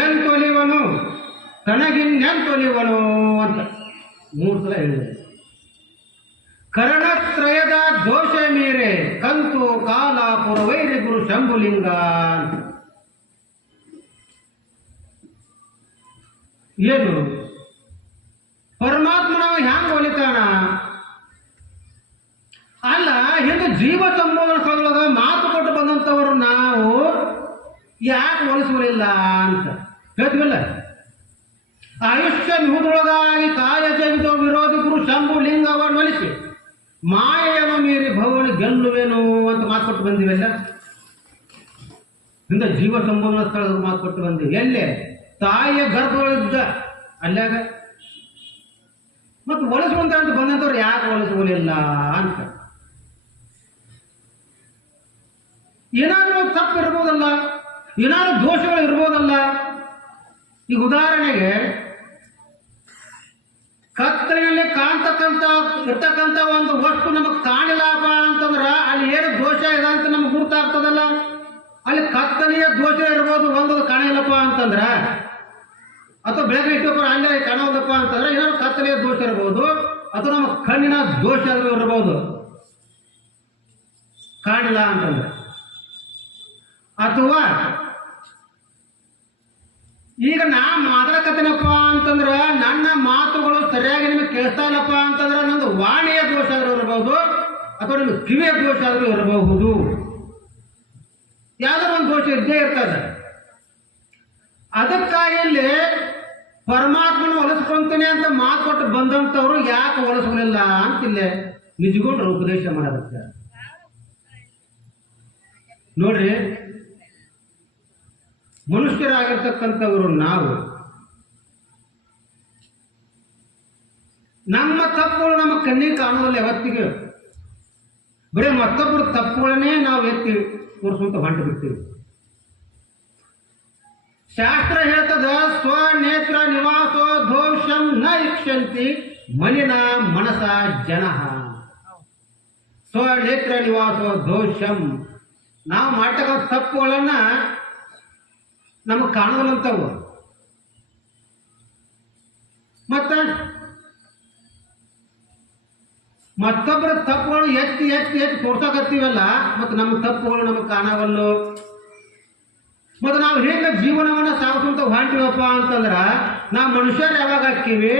ಎಂತೊಲಿವನು ತನಗಿನ್ನೆಂತೊಲಿವನು ಅಂತ 3 ಸಲ ಹೇಳಿದೆ. ಕರ್ಣತ್ರಯದ ದೋಷ ಮೀರೆ ಕಂತು ಕಾಲ ಪುರವೈರಿ ಗುರು ಶಂಭುಲಿಂಗ. ಏನು ಪರಮಾತ್ಮನವ ಹ್ಯಾಂಗ ಒಲಿತಾನ? ಅಲ್ಲ, ಹಿಂದೆ ಜೀವ ಸಂಬೋಧನ ಸ್ಥಳದೊಳಗ ಮಾತು ಕೊಟ್ಟು ಬಂದಂಥವರು ನಾವು ಯಾಕೆ ಒಲಿಸುವುದಿಲ್ಲ ಅಂತ ಹೇಳ್ತೀವಲ್ಲ. ಆಯುಷ್ಯ ಮಿಹುದೊಳಗಾಗಿ ಕಾಯ ಜಗಿದ ವಿರೋಧಿ ಗುರು ಶಂಭು ಲಿಂಗವನ್ನು ಒಲಿಸಿ ಮಾಯೆಯನ್ನು ಮೀರಿ ಭವನ ಗೆಲ್ಲುವೇನು ಅಂತ ಮಾತು ಕೊಟ್ಟು ಬಂದಿವೆಲ್ಲ. ಹಿಂದೆ ಜೀವ ಸಂಬೋಧನ ಸ್ಥಳದ ಮಾತು ಕೊಟ್ಟು ಬಂದಿವಿ. ಎಲ್ಲೇ? ತಾಯಿಯ ಗರ್ಭದೊಳಗಿದ್ದ ಅಲ್ಲಾಗ. ಮತ್ತು ಒಲಿಸುವಂತ ಅಂತ ಬಂದಂಥವ್ರು ಯಾಕೆ ಒಲಿಸುವುದಿಲ್ಲ ಅಂತ. ಏನಾದರೂ ತಪ್ಪು ಇರ್ಬೋದಲ್ಲ, ಏನಾದರೂ ದೋಷಗಳು ಇರ್ಬೋದಲ್ಲ. ಈಗ ಉದಾಹರಣೆಗೆ ಕತ್ತಲಿನಲ್ಲಿ ಇರ್ತಕ್ಕಂಥ ಒಂದು ವಸ್ತು ನಮಗೆ ಕಾಣಿಲ್ಲಪ್ಪ ಅಂತಂದ್ರೆ ಅಲ್ಲಿ ಏನು ದೋಷ ಇದೆ ಅಂತ ನಮ್ಗೆ ಗುರುತಾಗ್ತದಲ್ಲ. ಅಲ್ಲಿ ಕತ್ತಲೆಯ ದೋಷ ಇರ್ಬೋದು, ಒಂದು ಕಾಣಿಲ್ಲಪ್ಪ ಅಂತಂದ್ರೆ, ಅಥವಾ ಬೆಳಗ್ಗೆ ಇಟ್ಟಪ್ಪ ಅಲ್ಲೇ ಕಾಣೋದಪ್ಪ ಅಂತಂದ್ರೆ ಏನಾದ್ರು ಕತ್ತಲೆಯ ದೋಷ ಇರ್ಬೋದು, ಅಥವಾ ನಮ್ಮ ಕಣ್ಣಿನ ದೋಷ ಇರ್ಬೋದು ಕಾಣಿಲ್ಲ ಅಂತಂದ್ರೆ. ಅಥವಾ ಈಗ ನಾ ಮಾತಾಡಕತ್ತೀನಪ್ಪ ಅಂತಂದ್ರೆ ನನ್ನ ಮಾತುಗಳು ಸರಿಯಾಗಿ ನಿಮಗೆ ಕೇಳಿಸ್ತಾ ಇಲ್ಲಪ್ಪ ಅಂತಂದ್ರೆ ನಂದು ವಾಣಿಯ ದೋಷ ಆದರೂ ಇರಬಹುದು, ಅಥವಾ ನಿಮಗೆ ಕಿವಿಯ ದೋಷ ಆದರೂ ಇರಬಹುದು. ಯಾವುದೋ ಒಂದು ದೋಷ ಇದ್ದೇ ಇರ್ತದೆ. ಅದಕ್ಕಾಗಿ ಇಲ್ಲಿ ಪರಮಾತ್ಮನ ಹೊಲಿಸ್ಕೊಂತೀನಿ ಅಂತ ಮಾತು ಕೊಟ್ಟು ಬಂದಂಥವ್ರು ಯಾಕೆ ಹೊಲಿಸಲಿಲ್ಲ ಅಂತಿಲ್ಲೇ ನಿಜಗೊಂಡ್ರು ಉಪದೇಶ ಮಾಡೋದಕ್ಕೆ. ನೋಡ್ರಿ, ಮನುಷ್ಯರಾಗಿರ್ತಕ್ಕಂಥವರು ನಾವು ನಮ್ಮ ತಪ್ಪುಗಳು ನಮ್ಮ ಕಣ್ಣಿಗೆ ಕಾಣುವಲ್ಲ. ಯಾವತ್ತಿಗೆ ಬರೀ ಮತ್ತೊಬ್ಬರು ತಪ್ಪುಗಳನ್ನೇ ನಾವು ಎತ್ತಿ ತೋರಿಸುವಂತ ಹೊಂಟು ಬಿಡ್ತೀವಿ. ಶಾಸ್ತ್ರ ಹೇಳ್ತದ, ಸ್ವನೇತ್ರ ನಿವಾಸೋ ದೋಷಂ ನ ಇಕ್ಷಂತಿ ಮಲಿನ ಮನಸ ಜನ. ಸ್ವನೇತ್ರ ನಿವಾಸೋ ದೋಷಂ. ನಾವು ಮಾಡ್ತಕ್ಕಂಥ ತಪ್ಪುಗಳನ್ನ ನಮಗೆ ಕಾಣುವಂಥವು. ಮತ್ತೊಬ್ಬರ ತಪ್ಪುಗಳು ಎತ್ತಿ ಎತ್ತಿ ಎತ್ತಿ ತೋರ್ಸಕತ್ತೀವಲ್ಲ, ಮತ್ತು ನಮ್ಮ ತಪ್ಪುಗಳು ನಮಗೆ ಕಾಣವಲ್ಲು. ಮತ್ತು ನಾವು ಹೇಗೆ ಜೀವನವನ್ನು ಸಾಗಿಸುವಂತ ಹೊಂಟಿವಪ್ಪ ಅಂತಂದ್ರೆ ನಾವು ಮನುಷ್ಯರು ಯಾವಾಗ ಹಾಕ್ತೀವಿ?